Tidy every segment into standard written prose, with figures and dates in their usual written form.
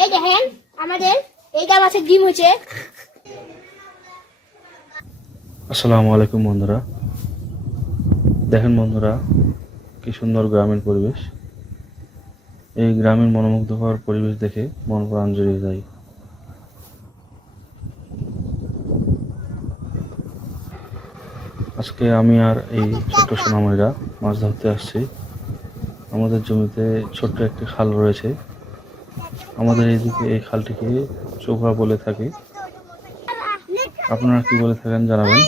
এই দেখেন আমাদের এইটা মাছের ডিম হয়েছে। আসসালামু আলাইকুম বন্ধুরা, দেখেন বন্ধুরা কি সুন্দর গ্রামীণ পরিবেশ। এই গ্রামীণ মনোমুগ্ধকর পরিবেশ দেখে মন প্রাণ জুড়িয়ে যায়। আজকে আমি আর এই ছোট্ট সোনামণিরা মাছ ধরতে আসছি। আমাদের জমিতে ছোট্ট একটি খাল রয়েছে। আমাদের এইদিকে এই খালটিকে চোখা বলে থাকে। আপনারা কি বলে থাকেন জানাবেন।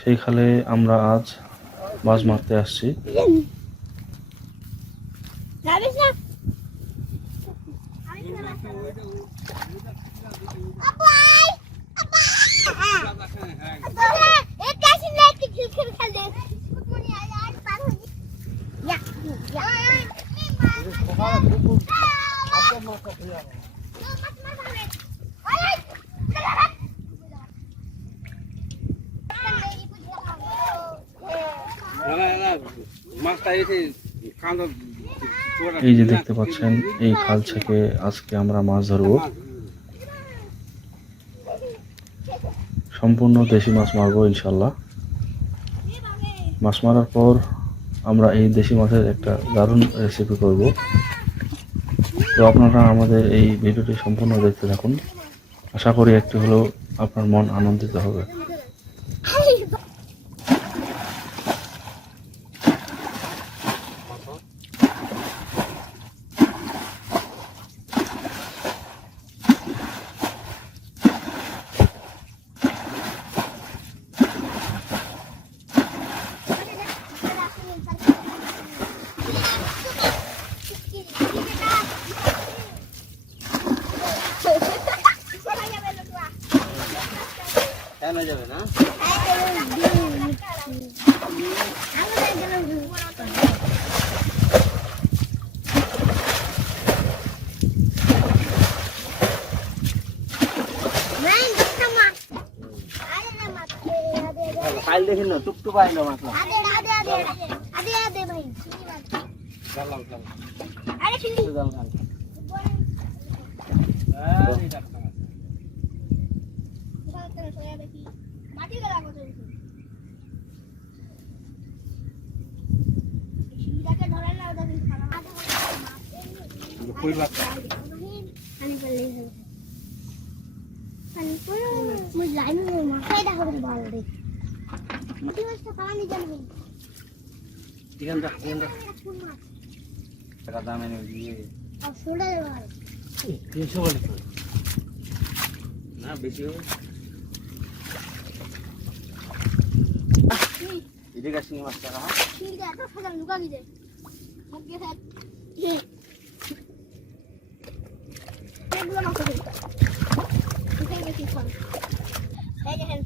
সেই খালে আমরা আজ মাছ মারতে আসছি। এই যে দেখতে পাচ্ছেন, এই খাল থেকে আজকে আমরা মাছ ধরবো। সম্পূর্ণ দেশি মাছ মারবো ইনশাল্লাহ। মাছ মারার পর আমরা এই দেশি মাছের একটা দারুণ রেসিপি করব। তো আপনারা আমাদের এই ভিডিওটি সম্পূর্ণ দেখতে থাকুন। আশা করি একটু হলেও আপনার মন আনন্দিত হবে। যাবে না ফাইল দেখেন না, টুকটুক আইলো মাছলা। ভাই আরে চিংড়ি জাল খান। মাটি গলা কত দিছে চিংড়িটাকে ধরে না, ওটা কিন্তু খারাপ আছে। কই বাত পানি পড়লে হবে, পানি পড়ো মুই লাইন में মাথায় দেখো বল দে মাটি মাছটা পানি জানবে। ঠিকান দা টাকা দাম এনে দিয়ে আর সোডা ভাই 300 বলে না বেশি হবে। এদিকে আসেন মাছটা না, ঠিক আছে তো সাদা লুকা দিতে মুখ দিয়ে স্যার এগুলো না করে দিতে ঠিক আছে। কি কোন এই দেখেন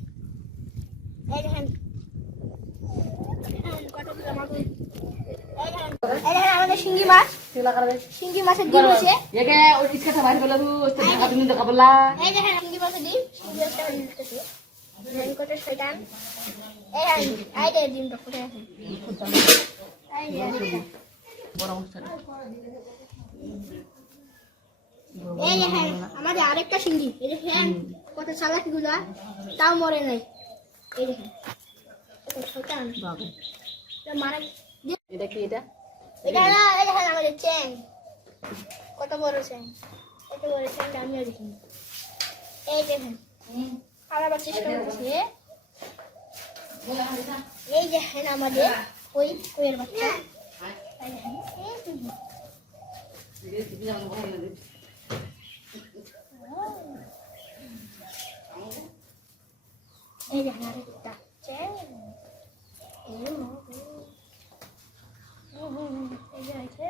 কতগুলো মাছ, এই দেখেন আমাদের শিঙ্গি মাছ, শিঙ্গি মাছের ডিম আছে। একে ওই ইসকা ভাই বলা তো ঢাকা তুমি দেখা বলা। এই দেখেন শিঙ্গি মাছের ডিম, শিঙ্গি মাছটা দিতেছে জানি কত শয়তান। এই দে ডিমটা ফুটে আছে, এই বড় মাছটা। এই দেখেন আমাদের আরেকটা শিঙ্গি, এই দেখেন কত চালাকিগুলা, তাও মরে নাই। এই দেখেন কত শয়তান বাবা, এটা মারা। এটা কি এটা? এটা না, এই দেখেন আমাদের চ্যাং, কত বড় চ্যাং, কত বড় চ্যাং আমিও দেখিনি। এই দেখেন খাবার চেষ্টা করছে। এই দেখেন আমাদের কইয়ের বাচ্চা। এই দেখেন আরেকটা চ্যাং, এই যে আছে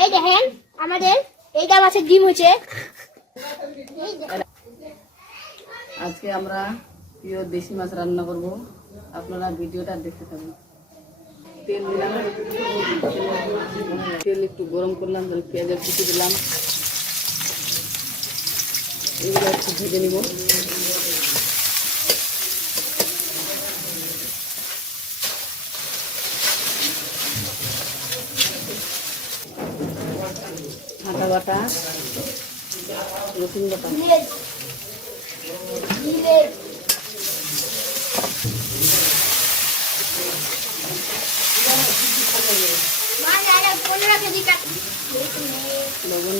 এই দেখেন আমাদের এইটা মাছের ডিম হয়েছে। আজকে আমরা প্রিয় দেশি মাছ রান্না করব, আপনারা ভিডিওটা দেখতে থাকুন। তেল দিলাম, তেল একটু গরম করলাম, পেঁয়াজের কুচি দিলাম, এগুলো একটু ভেজে নিব। আদা বাটা, রসুন বাটা, মানে আরে 15 কেজি কাট লবণ,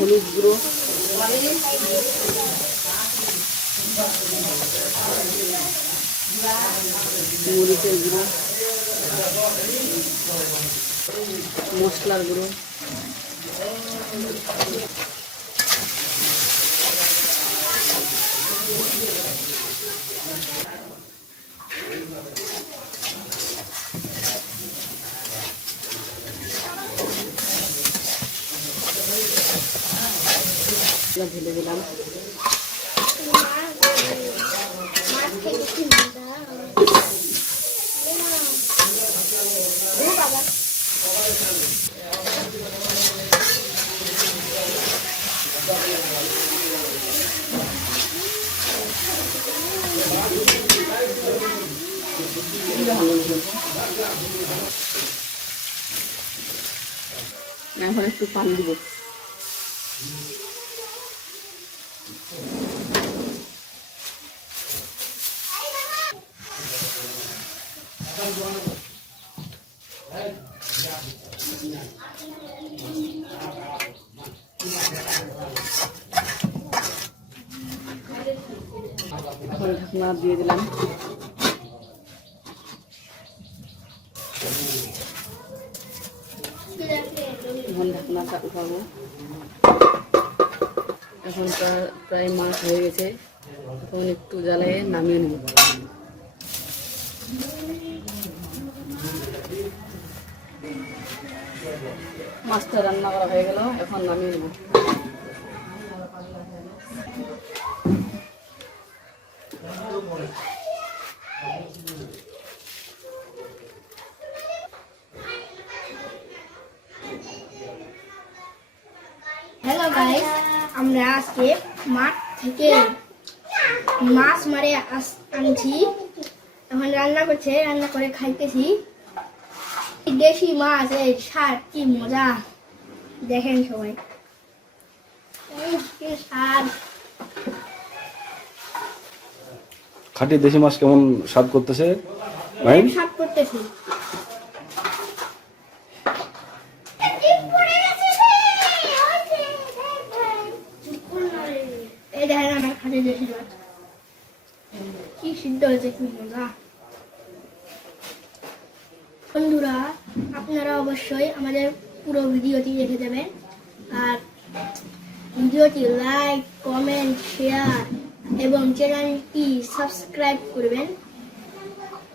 হলুদ গুঁড়ো, মরিচের গুঁড়ো, মশলার গুঁড়ো, ঢেলে দিলাম। মাছ খেতে কি মজা ও বাবা এখন একটু পানি দিব। এখন ঢাকনা দিয়ে দিলাম। এখন ঢাকনাটা উঠাবো। এখন প্রায় মাছ হয়ে গেছে। এখন একটু জ্বালিয়ে নামিয়ে নেব। মাছটা রান্না করা হয়ে গেল, এখন নামিয়ে নেব। হ্যালো গাইস, আমরা আজকে মাঠ থেকে মাছ মারে আনছি। এখন রান্না করছে, রান্না করে খাইতেছি। দেশি মাছ এই স্বাদ কি মজা দেখেন সবাই। কি স্বাদ! খাঁটি দেশি মাছ কেমন স্বাদ করতেছে ভাই? স্বাদ করতেছি। এই দেখেন আমার খাঁটি দেশি মাছ কি সিদ্ধ হয়েছে, কি মজা। বন্ধুরা, আপনারা অবশ্যই আমাদের পুরো ভিডিওটি দেখে যাবেন আর ভিডিওটি লাইক, কমেন্ট, শেয়ার এবং চ্যানেলটি সাবস্ক্রাইব করবেন।